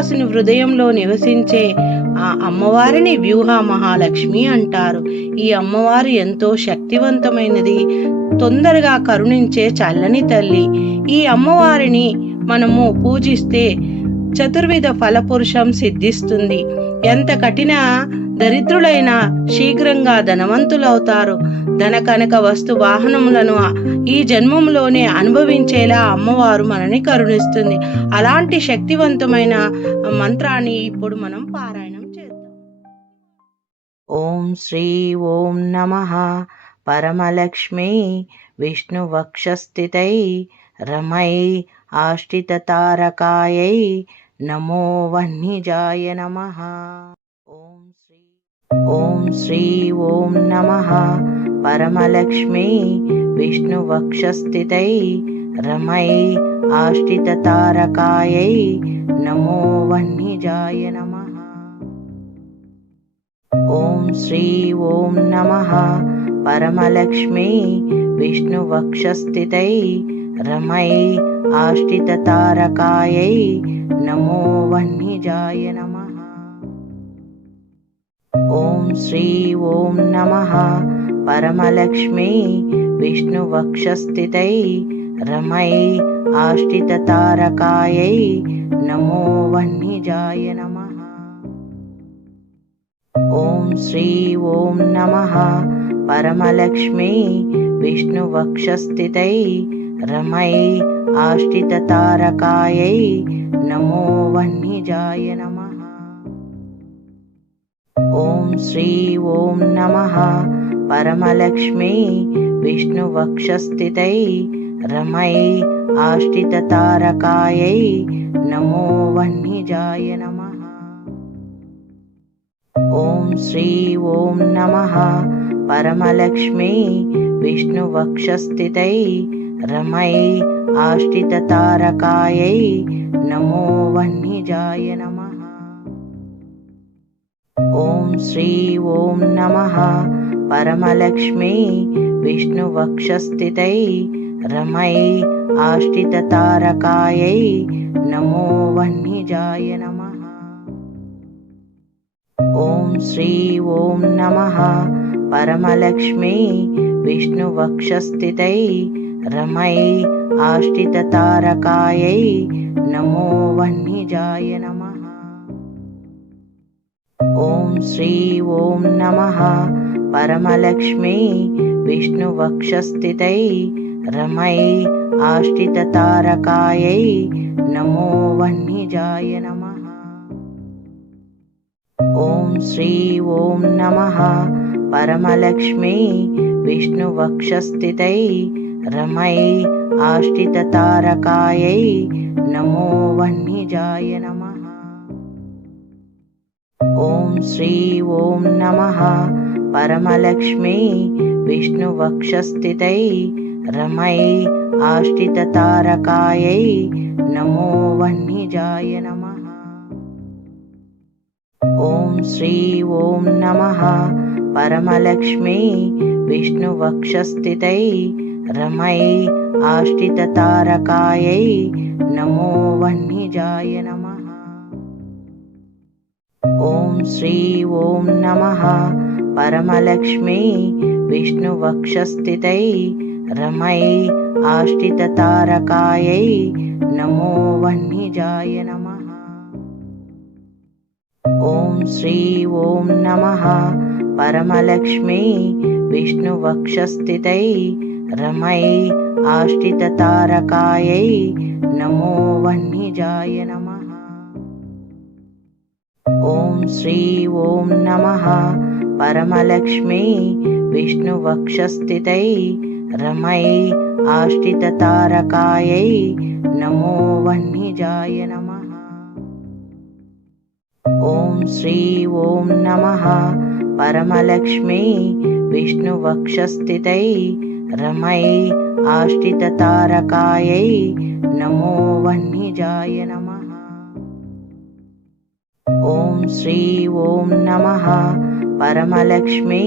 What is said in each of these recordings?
ఆదివాసుని హృదయంలో నివసించే ఆ అమ్మవారిని వ్యూహ మహాలక్ష్మి అంటారు. ఈ అమ్మవారు ఎంతో శక్తివంతమైనది, తొందరగా కరుణించే చల్లని తల్లి. ఈ అమ్మవారిని మనము పూజిస్తే చతుర్విధ ఫలపురుషం సిద్ధిస్తుంది. ఎంత కఠిన దరిద్రులైనా శీఘ్రంగా ధనవంతులవుతారు. ధన కనక వస్తు వాహనములను ఈ జన్మంలోనే అనుభవించేలా అమ్మవారు మనని కరుణిస్తుంది. అలాంటి శక్తివంతమైన మంత్రాన్ని ఇప్పుడు మనం పారాయణం చేద్దాం. ఓం శ్రీ ఓం నమః పరమలక్ష్మీ విష్ణు వక్షస్థితై రమై ఆష్టితతారకాయై నమో వహ్నిజాయ నమః. ఓం శ్రీ ఓం నమః పరమలక్ష్మీ విష్ణు వక్షస్థితై రమై ఆష్టితతారకాయై నమో వహ్నిజాయ నమః. ఓం శ్రీ ఓం నమః పరమలక్ష్మీ విష్ణు వక్షస్థితై రమై ఆష్టితతారకాయై నమో వహ్నిజాయ నమః. ఓం శ్రీ ఓం నమః పరమలక్ష్మీ విష్ణు వక్షస్థితై రమై ఆష్టితతారకాయై నమో వహ్నిజాయ నమః. ఓం శ్రీ ఓం నమః పరమలక్ష్మీ విష్ణు వక్షస్థితై రమై ఆష్టితతారకాయై నమో వహ్నిజాయ నమః. ఓం శ్రీ ఓం నమః పరమలక్ష్మీ విష్ణు వక్షస్థితై రమై ఆష్టితతారకాయై నమో వహ్నిజాయ నమః. ఓం శ్రీ ఓం నమః పరమలక్ష్మీ విష్ణు వక్షస్థితై రమై ఆష్టితతారకాయై నమో వహ్నిజాయ నమః. ఓం శ్రీ ఓం నమః పరమలక్ష్మీ విష్ణు వక్షస్థితై రమై ఆష్టితతారకాయై నమో వహ్నిజాయ నమః. ఓం శ్రీ ఓం నమః పరమలక్ష్మీ విష్ణు వక్షస్థితై రమై ఆష్టితతారకాయై నమో వహ్నిజాయ నమః. ఓం శ్రీ ఓం నమః పరమలక్ష్మీ విష్ణు వక్షస్థితై రమై ఆష్టితతారకాయై నమో వహ్నిజాయ నమః. ఓం శ్రీ ఓం నమః పరమలక్ష్మీ విష్ణు వక్షస్థితై రమై ఆష్టితతారకాయై నమో వహ్నిజాయ నమః. ఓం శ్రీ ఓం నమః పరమలక్ష్మీ విష్ణు వక్షస్థితై రమై ఆష్టితతారకాయై నమో వహ్నిజాయ నమః. ఓం శ్రీ ఓం నమః పరమలక్ష్మీ విష్ణు వక్షస్థితై రమై ఆష్టితతారకాయై నమో వహ్నిజాయ నమః. ఓం శ్రీ ఓం నమః పరమలక్ష్మీ విష్ణు వక్షస్థితై రమై ఆష్టితతారకాయై నమో వహ్నిజాయ నమః. ఓం శ్రీ ఓం నమః పరమలక్ష్మీ విష్ణు వక్షస్థితై రమై ఆష్టితతారకాయై నమో వహ్నిజాయ నమః. ఓం శ్రీ ఓం నమః పరమలక్ష్మీ విష్ణు వక్షస్థితై రమై ఆష్టితతారకాయై నమో వహ్నిజాయ నమః. ఓం శ్రీ ఓం నమః పరమలక్ష్మీ విష్ణు వక్షస్థితై రమై ఆష్టితతారకాయై నమో వహ్నిజాయ నమః. ఓం శ్రీ ఓం నమః పరమలక్ష్మీ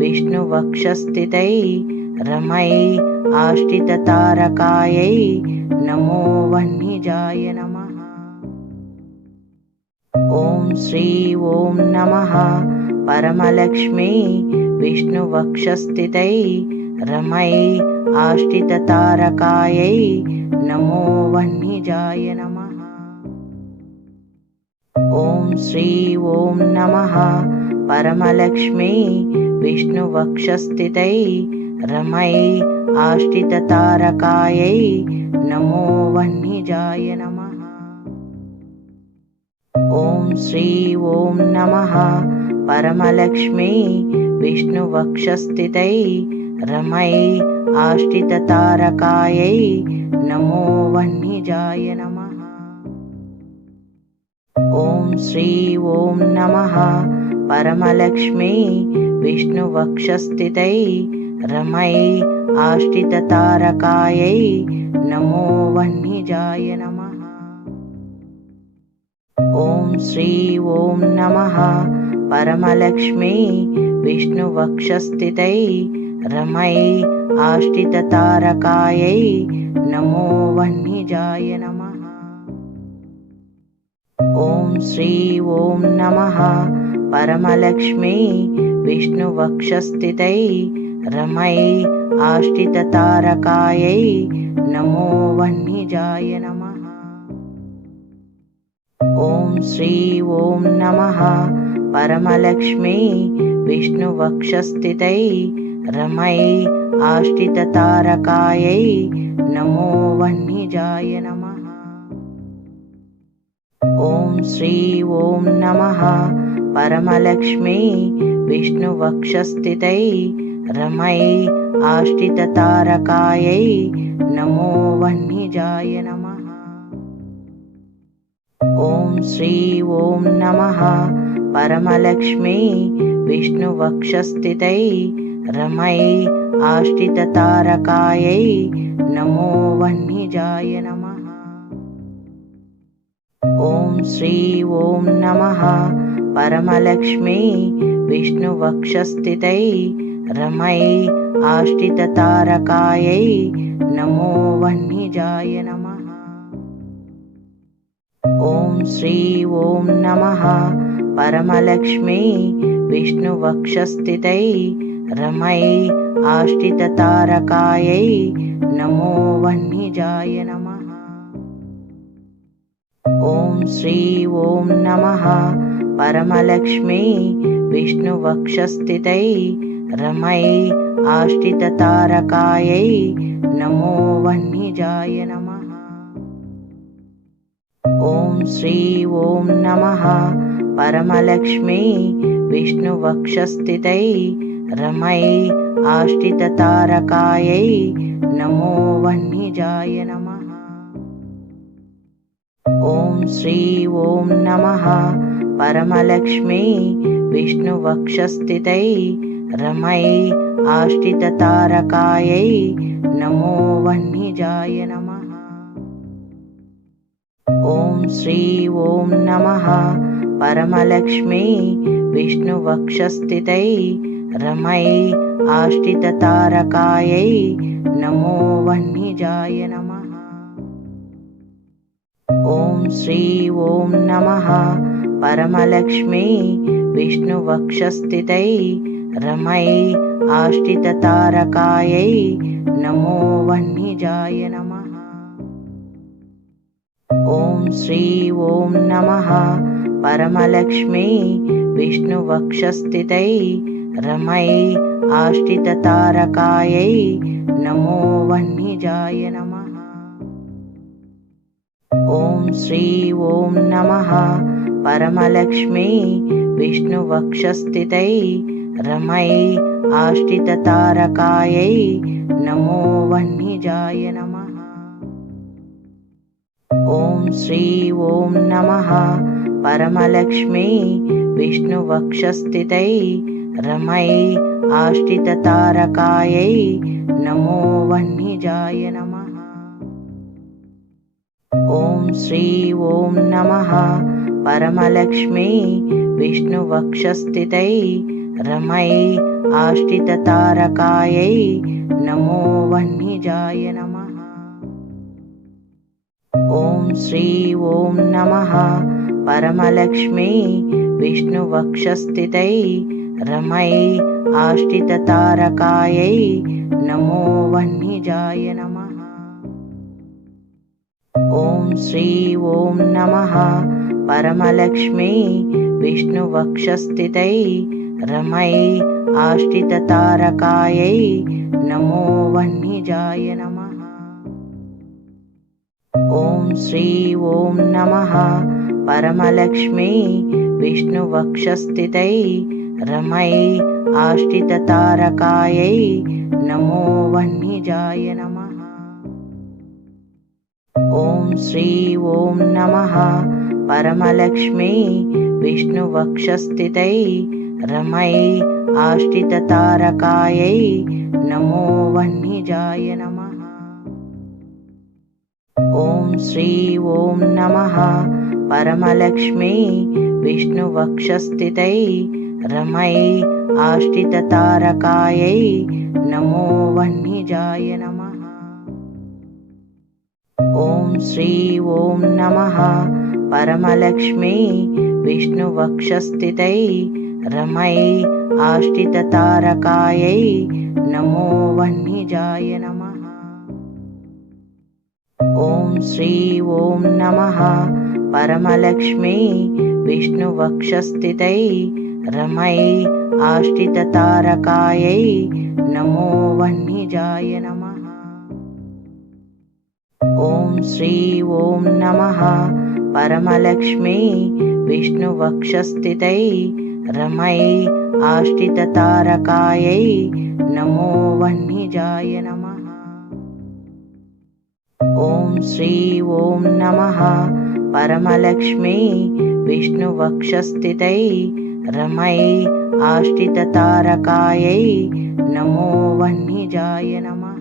విష్ణు వక్షస్థితై రమై ఆష్టితతారకాయై నమో వహ్నిజాయ నమః. ॐ श्री ॐ नमः परमलक्ष्मी विष्णुवक्षस्थितै रमै आष्टिततारकायै नमो वह्निजाय नमः। ॐ श्री ॐ नमः परमलक्ष्मी विष्णुवक्षस्थितै रमै आष्टिततारकायै नमो वह्निजाय नमः। ॐ श्री ॐ नमः परमलक्ष्मी विष्णुवक्षस्थितै रमै आष्टिततारकायै नमो वह्निजाय नमः। ॐ श्री ॐ नमः परमलक्ष्मी विष्णुवक्षस्थितै रमै आष्टिततारकायै नमो वह्निजाय नमः। ॐ श्री ॐ नमः परमलक्ष्मी विष्णुवक्षस्थितै रमै आष्टिततारकायै नमो वह्निजाय नमः। ॐ श्री ॐ नमः परमलक्ष्मी विष्णुवक्षस्थितै रमै आष्टिततारकायै नमो वह्निजाय नमः। ॐ श्री ॐ नमः परमलक्ष्मी विष्णुवक्षस्थितै रमै आष्टिततारकायै नमो वह्निजाय नमः। ॐ श्री ॐ नमः परमलक्ष्मी विष्णुवक्षस्थितै रमै आष्टिततारकायै नमो वह्निजाय नमः। ॐ श्री ॐ नमः परमलक्ष्मी विष्णुवक्षस्थितै रमै आष्टिततारकायै नमो वह्निजाय नमः। ॐ श्री ॐ नमः परमलक्ष्मी विष्णुवक्षस्थितै रमै आष्टिततारकायै नमो वह्निजाय नमः। ॐ श्री ॐ नमः परमलक्ष्मी विष्णुवक्षस्थितै रमै आष्टिततारकायै नमो वह्निजाय नमः। ॐ श्री ॐ नमः परमलक्ष्मी विष्णुवक्षस्थितै रमै आष्टिततारकायै नमो वह्निजाय नमः। ॐ श्री ॐ नमः परमलक्ष्मी विष्णुवक्षस्थितै रमै आष्टिततारकायै नमो वह्निजाय नमः। ॐ श्री ॐ नमः परमलक्ष्मी विष्णुवक्षस्थितै रमै आष्टिततारकायै नमो वह्निजाय नमः। ॐ श्री ॐ नमः परमलक्ष्मी विष्णुवक्षस्थितै रमै आष्टिततारकायै नमो वह्निजाय नमः। ॐ श्री ॐ नमः परमलक्ष्मी विष्णुवक्षस्थितै रमै आष्टिततारकायै नमो वह्निजाय नमः। ॐ श्री ॐ नमः परमलक्ष्मी विष्णुवक्षस्थितै रमै आष्टिततारकायै नमो वह्निजाय नमः। ॐ श्री ॐ नमः परमलक्ष्मी विष्णुवक्षस्थितै रमै आष्टिततारकायै नमो वह्निजाय नमः। ॐ श्री ॐ नमः परमलक्ष्मी विष्णुवक्षस्थितै रमै आष्टिततारकायै नमो वह्निजाय नमः। ॐ श्री ॐ नमः परमलक्ष्मी विष्णुवक्षस्थितै रमै आष्टिततारकायै नमो वह्निजाय नमः। ॐ श्री ॐ नमः परमलक्ष्मी विष्णुवक्षस्थितै रमै आष्टिततारकायै नमो वह्निजाय नमः। ॐ श्री ॐ नमः परमलक्ष्मी विष्णुवक्षस्थितै रमै आष्टिततारकायै नमो वह्निजाय नमः। ॐ श्री ॐ नमः परमलक्ष्मी विष्णुवक्षस्थितै रमै आष्टिततारकायै नमो वह्निजाय नमः। ॐ श्री ॐ नमः परमलक्ष्मी विष्णुवक्षस्थितै रमै आष्टिततारकायै नमो वह्निजाय नमः। ॐ श्री ॐ नमः परमलक्ष्मी विष्णुवक्षस्थितै रमै आष्टिततारकायै नमो वह्निजाय नमः। ॐ श्री ॐ नमः परमलक्ष्मी विष्णुवक्षस्थितै रमै आष्टिततारकायै नमो वह्निजाय नमः। ॐ श्री ॐ नमः परमलक्ष्मी विष्णुवक्षस्थितै रमै आष्टिततारकायै नमो वह्निजाय नमः। ॐ श्री ॐ नमः परमलक्ष्मी विष्णुवक्षस्थितै रमै आष्टिततारकायै नमो वह्निजाय नमः। ॐ श्री ॐ नमः परमलक्ष्मी विष्णुवक्षस्थितै रमै आष्टिततारकायै नमो वह्निजाय नमः।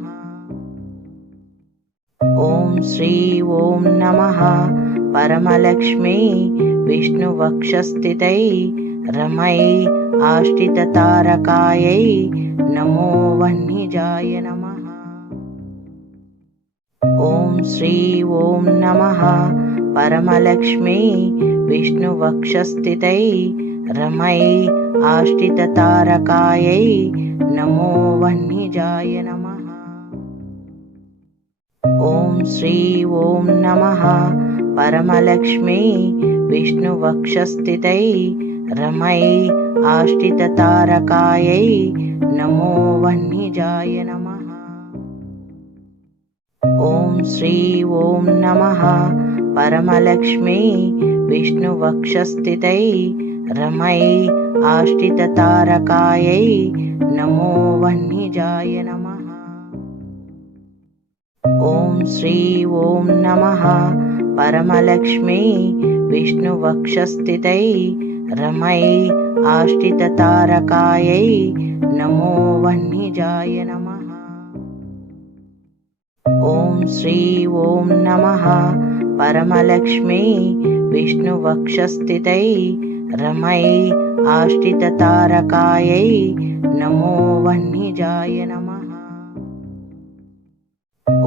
ॐ श्री ॐ नमः परमलक्ष्मी विष्णुवक्षस्थितै रमै आष्टिततारकायै नमो वह्निजाय नमः। ॐ श्री ॐ नमः परमलक्ष्मी विष्णुवक्षस्थितै रमै आष्टिततारकायै नमो वह्निजाय नमः। ॐ श्री ॐ नमः परमलक्ष्मी विष्णुवक्षस्थितै रमै आष्टिततारकायै नमो वह्निजाय नमः। ॐ श्री ॐ नमः परमलक्ष्मी विष्णुवक्षस्थितै रमै आष्टिततारकायै नमो वह्निजाय नमः। ॐ श्री ॐ नमः परमलक्ष्मी विष्णुवक्षस्थितै रमै आष्टिततारकायै नमो वह्निजाय नमः। ॐ श्री ॐ नमः परमलक्ष्मी विष्णुवक्षस्थितै रमै आष्टिततारकायै नमो वह्निजाय नमः।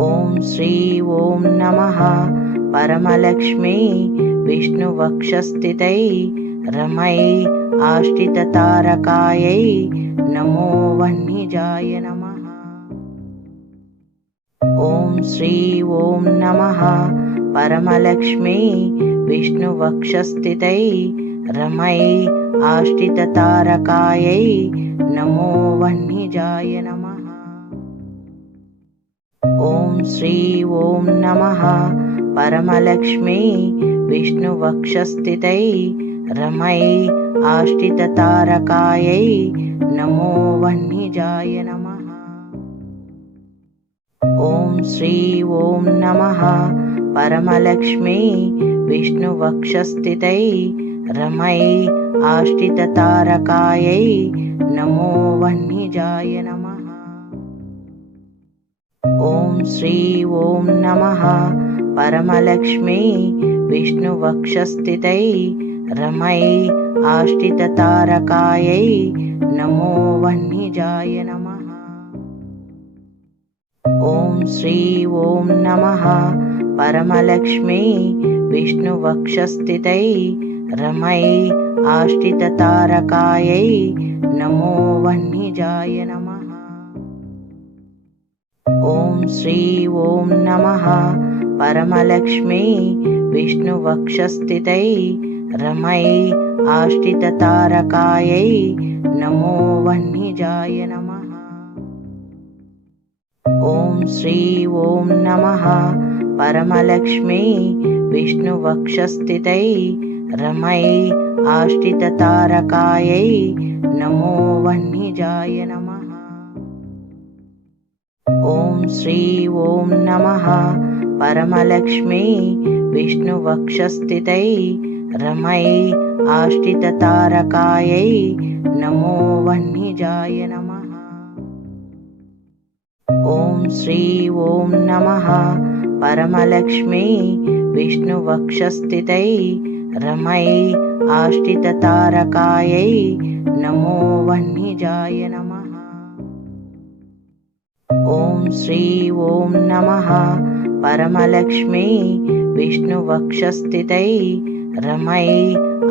ॐ श्री ॐ नमः परमलक्ष्मी विष्णुवक्षस्थितै रमै आष्टिततारकायै नमो वह्निजाय नमः। ॐ श्री ॐ नमः परमलक्ष्मी विष्णुवक्षस्थितै रमै आष्टिततारकायै नमो वह्निजाय नमः। ॐ श्री ॐ नमः परमलक्ष्मी विष्णुवक्षस्थितै रमै आष्टिततारकायै नमो वह्निजाय नमः। ॐ श्री ॐ नमः परमलक्ष्मी विष्णुवक्षस्थितै रमै आष्टिततारकायै नमो वह्निजाय नमः। ॐ श्री ॐ नमः परमलक्ष्मी विष्णुवक्षस्थितै रमै आष्टिततारकायै नमो वह्निजाय नमः। ॐ ॐ श्री ॐ नमः परमलक्ष्मी विष्णुवक्षस्थितै रमै आष्टिततारकायै नमो वह्निजाय नमः। ॐ श्री ॐ नमः परमलक्ष्मी विष्णुवक्षस्थितै रमै आष्टिततारकायै नमो वह्निजाय नमः। ॐ श्री ॐ नमः परमलक्ष्मी विष्णुवक्षस्थितै रमै आष्टिततारकायै नमो वह्निजाय नमः। ॐ श्री ॐ नमः परमलक्ष्मी विष्णुवक्षस्थितै रमै आष्टिततारकायै नमो वह्निजाय नमः। ॐ श्री ॐ नमः परमलक्ष्मी विष्णुवक्षस्थितै रमै आष्टिततारकायै नमो वह्निजाय नमः। ॐ श्री ॐ नमः परमलक्ष्मी विष्णुवक्षस्थितै रमै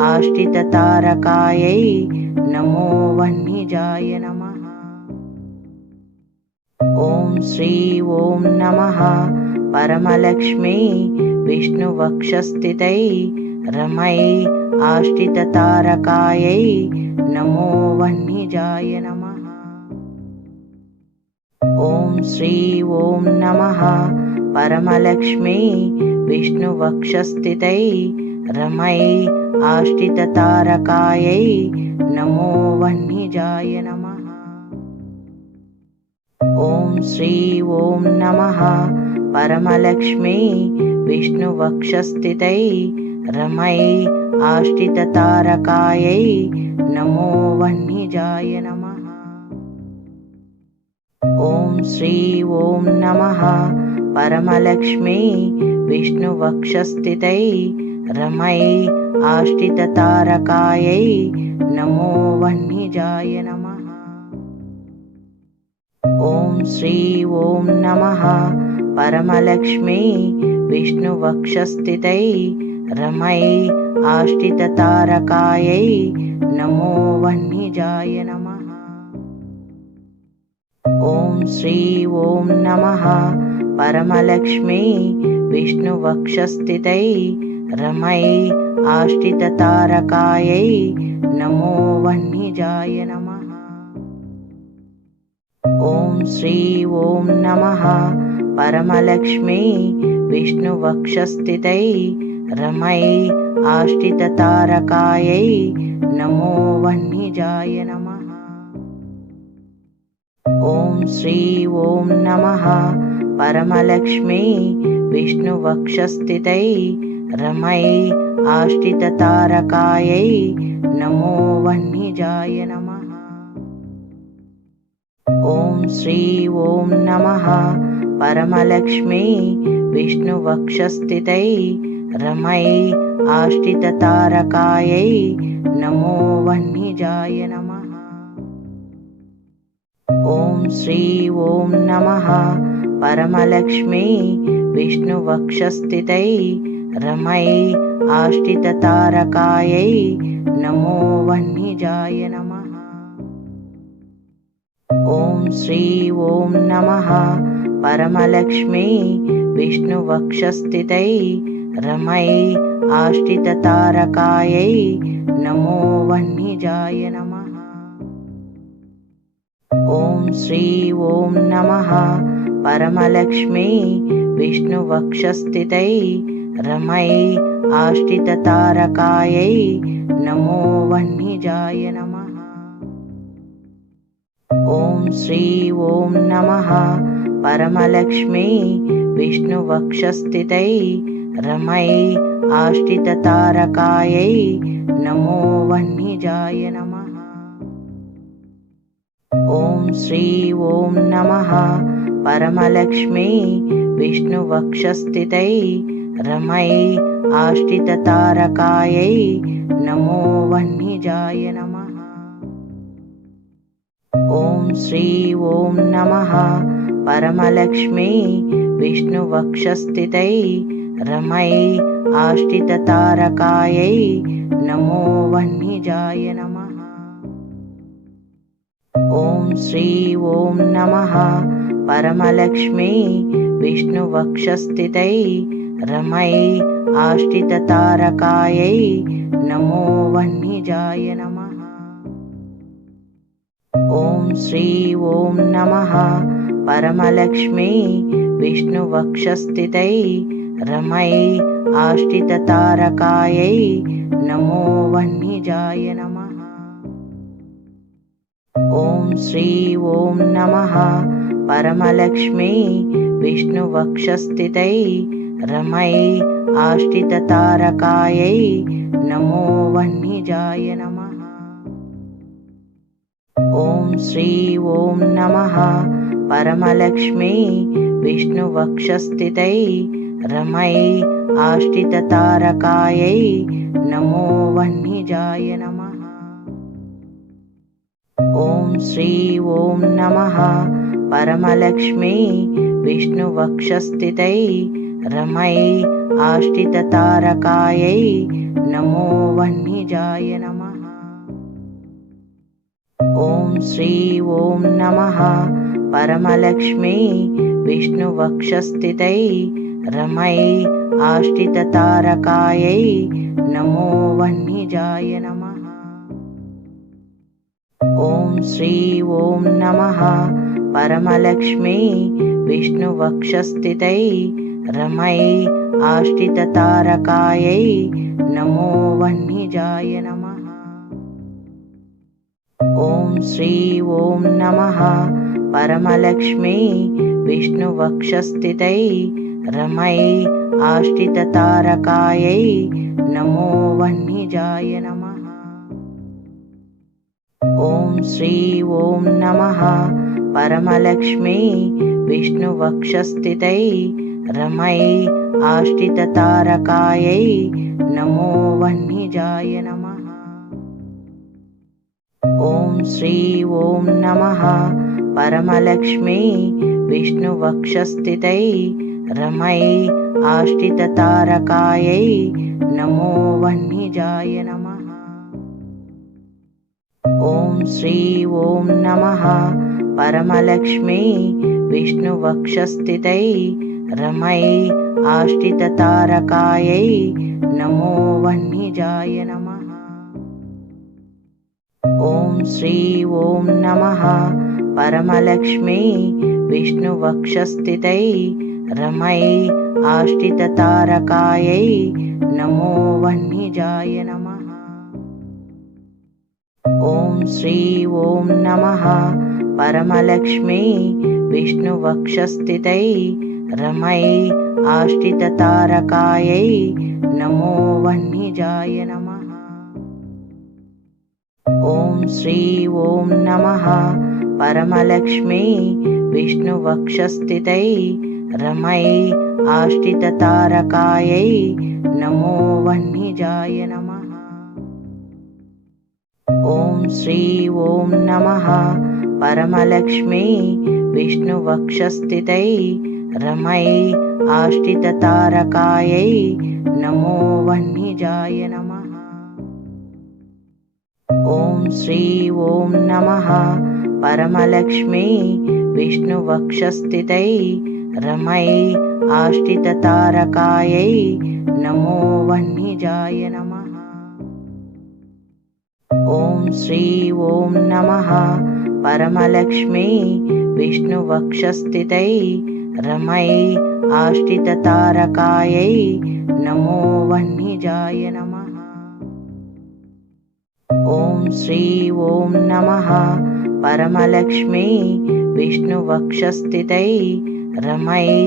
आष्टिततारकायै नमो वह्निजाय नमः। ॐ श्री ॐ नमः परमलक्ष्मी विष्णुवक्षस्थितै रमै आष्टिततारकायै नमो वह्निजाय नमः। ॐ श्री ॐ नमः परमलक्ष्मी विष्णुवक्षस्थितै रमै आष्टिततारकायै नमो वह्निजाय नमः। ॐ श्री ॐ नमः परमलक्ष्मी विष्णुवक्षस्थितै रमै आष्टिततारकायै नमो वह्निजाय नमः। ॐ श्री ॐ नमः परमलक्ष्मी विष्णुवक्षस्थितै रमै आष्टिततारकायै नमो वह्निजाय नमः। ॐ श्री ॐ नमः परमलक्ष्मी विष्णुवक्षस्थितै रमै आष्टिततारकायै नमो वह्निजाय नमः। ॐ श्री ॐ नमः परमलक्ष्मी विष्णुवक्षस्थितै रमै आष्टिततारकायै नमो वह्निजाय नमः। ॐ श्री ॐ नमः परमलक्ष्मी विष्णुवक्षस्थितै रमै आष्टिततारकायै नमो वह्निजाय नमः। ॐ श्री ॐ नमः परमलक्ष्मी विष्णुवक्षस्थितै रमै आष्टिततारकायै नमो वह्निजाय नमः। ॐ श्री ॐ नमः परमलक्ष्मी विष्णुवक्षस्थितै रमै आष्टिततारकायै नमो वह्निजाय नमः। ॐ श्री ॐ नमः परमलक्ष्मी विष्णुवक्षस्थितै रमै आष्टिततारकायै नमो वह्निजाय नमः। ॐ श्री ॐ नमः परमलक्ष्मी विष्णुवक्षस्थितै रमै आष्टिततारकायै नमो वह्निजाय नमः। ॐ श्री ॐ नमः परमलक्ष्मी विष्णुवक्षस्थितै रमै आष्टिततारकायै नमो वह्निजाय नमः। ॐ श्री ॐ नमः परमलक्ष्मी विष्णुवक्षस्थितै रमै आष्टिततारकायै नमो वह्निजाय नमः। ॐ श्री ॐ नमः परमलक्ष्मी विष्णुवक्षस्थितै रमै आष्टिततारकायै नमो वह्निजाय नमः। ॐ श्री ॐ नमः परमलक्ष्मी विष्णुवक्षस्थितै रमयै आष्टिततारकायै नमो वह्निजाय नमः। ॐ श्री ॐ नमः परमलक्ष्मी विष्णुवक्षस्थितै रमयै आष्टिततारकायै नमो वह्निजाय नमः। ॐ श्री ॐ नमः परमलक्ष्मी विष्णुवक्षस्थितै रमयै आष्टिततारकायै नमो वह्निजाय नमः। ॐ श्री ॐ नमः परमलक्ष्मी विष्णुवक्षस्थितै रमयै आष्टिततारकायै नमो वह्निजाय नमः। ॐ श्री ॐ नमः परमलक्ष्मी विष्णुवक्षस्थितै रमयै आष्टिततारकायै नमो वह्निजाय नमः। ॐ श्री ॐ नमः परमलक्ष्मी विष्णुवक्षस्थितै रमयै आष्टिततारकायै नमो वह्निजाय नमः। ॐ श्री ॐ नमः परमलक्ष्मी विष्णुवक्षस्थितै रमयै आष्टिततारकायै नमो वह्निजाय नमः। ॐ श्री ॐ नमः परमलक्ष्मी विष्णुवक्षस्थितै रमयै आष्टिततारकायै नमो वह्निजाय नमः। ॐ श्री ॐ नमः परमलक्ष्मी विष्णुवक्षस्थितै रमयै आष्टिततारकायै नमो वह्निजाय नमः। ॐ श्री ॐ नमः परमलक्ष्मी विष्णुवक्षस्थितै रमयै आष्टिततारकायै नमो वह्निजाय नमः। ॐ श्री ॐ नमः परमलक्ष्मी विष्णुवक्षस्थितै रमयै आष्टिततारकायै नमो वह्निजाय नमः। ॐ श्री ॐ नमः परमलक्ष्मी विष्णुवक्षस्थितै रमयै आष्टिततारकायै नमो वह्निजाय नमः। ॐ श्री ॐ नमः परमलक्ष्मी विष्णुवक्षस्थितै रमयै आष्टिततारकायै नमो वह्निजाय नमः। ॐ श्री ॐ नमः परमलक्ष्मी विष्णुवक्षस्थितै रमयै आष्टिततारकायै नमो वह्निजाय नमः। ॐ श्री ॐ नमः परमलक्ष्मी विष्णुवक्षस्थितै रमयै आष्टिततारकायै नमो वह्निजाय नमः। ॐ श्री ॐ नमः परमलक्ष्मी विष्णुवक्षस्थितै रमयै आष्टिततारकायै नमो वह्निजाय नमः। ॐ श्री ॐ नमः परमलक्ष्मी विष्णुवक्षस्थितै रमयै आष्टिततारकायै नमो वह्निजाय नमः। ॐ श्री ॐ नमः परमलक्ष्मी विष्णुवक्षस्थितै रमयै आष्टिततारकायै नमो वह्निजाय नमः। ॐ श्री ॐ नमः परमलक्ष्मी विष्णुवक्षस्थितै रमयै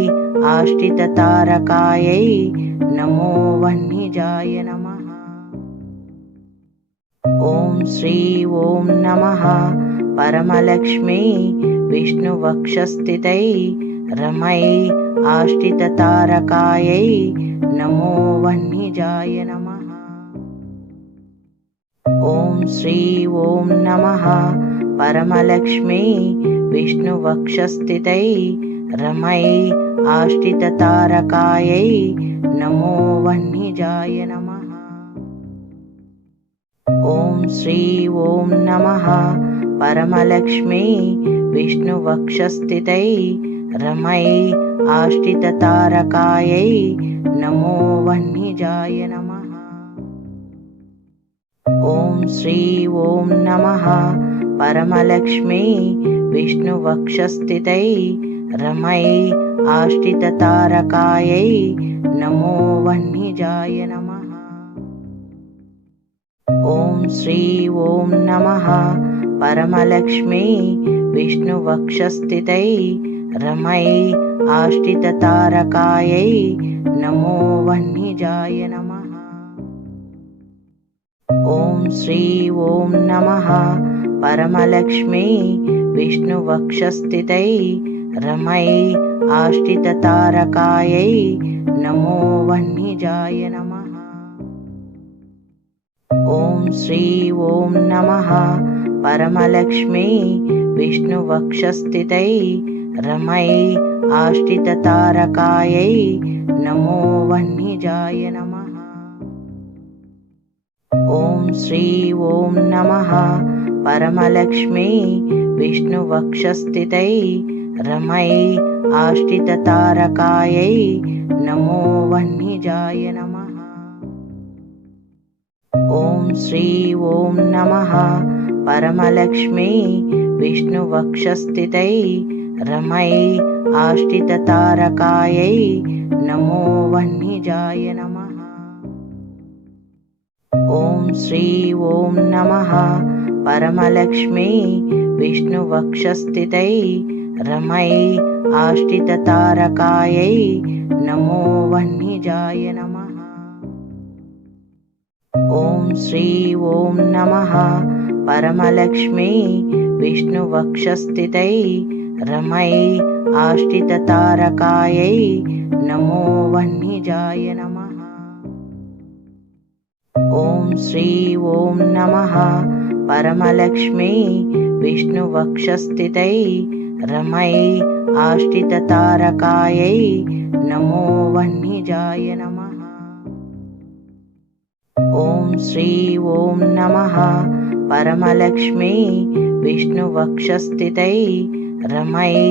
आष्टिततारकायै नमो वह्निजाय नमः। ॐ श्री ॐ नमः परमलक्ष्मी विष्णुवक्षस्थितै रमयै आष्टिततारकायै नमो वह्निजाय नमः। ॐ श्री ॐ नमः परमलक्ष्मी विष्णुवक्षस्थितै रमयै आश्रिततारकायै नमो वह्निजाय नमः। ॐ श्री ॐ नमः परमलक्ष्मी विष्णुवक्षस्थितै रमयै आश्रिततारकायै नमो वह्निजाय नमः। ॐ श्री ॐ नमः परमलक्ष्मी विष्णुवक्षस्थितै रमयै आश्रिततारकायै नमो वह्निजाय नमः। ॐ श्री ॐ नमः परमलक्ष्मी विष्णुवक्षस्थितै रमयै आश्रिततारकायै नमो वह्निजाय नमः। ॐ श्री ॐ नमः परमलक्ष्मी विष्णुवक्षस्थितै रमयै आश्रिततारकायै नमो वह्निजाय नमः। ॐ श्री ॐ नमः परमलक्ष्मी विष्णुवक्षस्थितै रमयै आश्रिततारकायै नमो वह्निजाय नमः। ॐ श्री ॐ नमः परमलक्ष्मी विष्णुवक्षस्थितै रमयै आश्रिततारकायै नमो वह्निजाय नमः। ॐ श्री ॐ नमः परमलक्ष्मी विष्णुवक्षस्थितै रमयै आश्रिततारकायै नमो वह्निजाय नमः। ॐ श्री ॐ नमः परमलक्ष्मी विष्णुवक्षस्थितै रमयै आश्रिततारकायै नमो वह्निजाय नमः। ॐ श्री ॐ नमः परमलक्ष्मी विष्णुवक्षस्थितै रमयै आश्रिततारकायै नमो वह्निजाय नमः। ॐ श्री ॐ नमः परमलक्ष्मी विष्णुवक्षस्थितै रमयै आश्रिततारकायै नमो वह्निजाय नमः। ॐ श्री ॐ नमः परमलक्ष्मी विष्णुवक्षस्थितै रमयै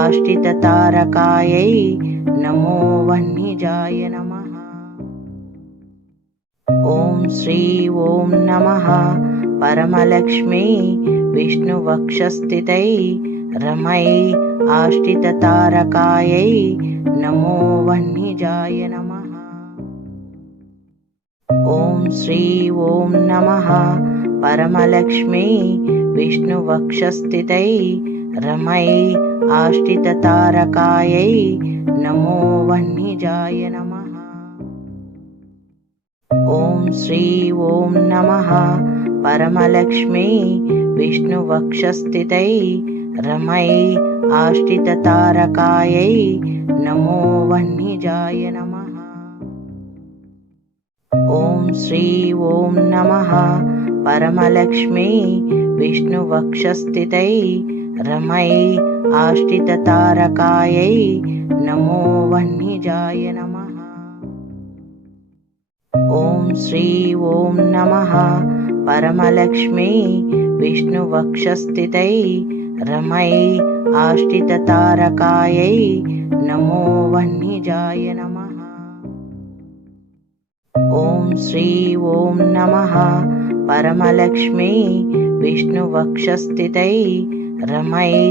आश्रिततारकायै नमो वह्निजाय नमः। ॐ श्री ॐ नमः परमलक्ष्मी विष्णुवक्षस्थितै रमयै आश्रिततारकायै नमो वह्निजाय नमः। ॐ श्री ॐ नमः परमलक्ष्मी विष्णुवक्षस्थितै रमयै आश्रिततारकायै नमो वह्निजाय नमः। ॐ श्री ॐ नमः परमलक्ष्मी विष्णुवक्षस्थितै रमयै आश्रिततारकायै नमो वह्निजाय नमः। ॐ श्री ॐ नमः परमलक्ष्मी विष्णुवक्षस्थितै रमयै आश्रिततारकायै नमो वह्निजाय नमः। ॐ श्री ॐ नमः परमलक्ष्मी विष्णुवक्षस्थितै रमयै आश्रिततारकायै नमो वह्निजाय नमः। ॐ श्री ॐ नमः परमलक्ष्मी विष्णुवक्षस्थितै रमयै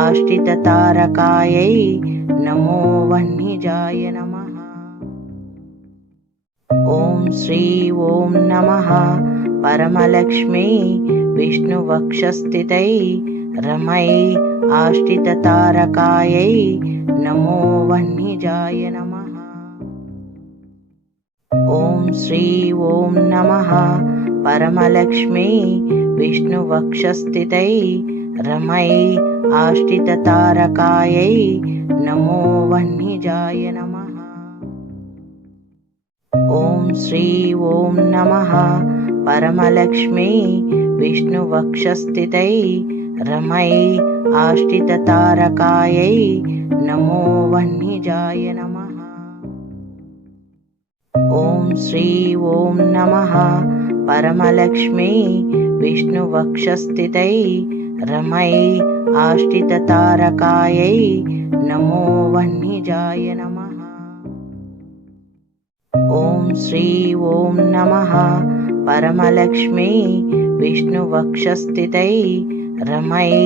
आश्रिततारकायै नमो वह्निजाय नमः। ॐ श्री ॐ नमः परमलक्ष्मी विष्णुवक्षस्थितै रमयै आश्रिततारकायै नमो वह्निजाय नमः। ॐ श्री ॐ नमः परमलक्ष्मी विष्णुवक्षस्थितै रमयै आश्रिततारकायै नमो वह्निजाय नमः। ॐ श्री ॐ नमः परमलक्ष्मी विष्णुवक्षस्थितै रमयै आश्रिततारकायै नमो वह्निजाय नमः। ॐ श्री ॐ नमः परमलक्ष्मी विष्णुवक्षस्थितै रमयै आश्रिततारकायै नमो वह्निजाय नमः। ॐ श्री ॐ नमः परमलक्ष्मी विष्णुवक्षस्थितै रमयै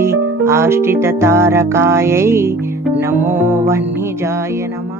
आश्रिततारकायै नमो वह्निजाय नमः।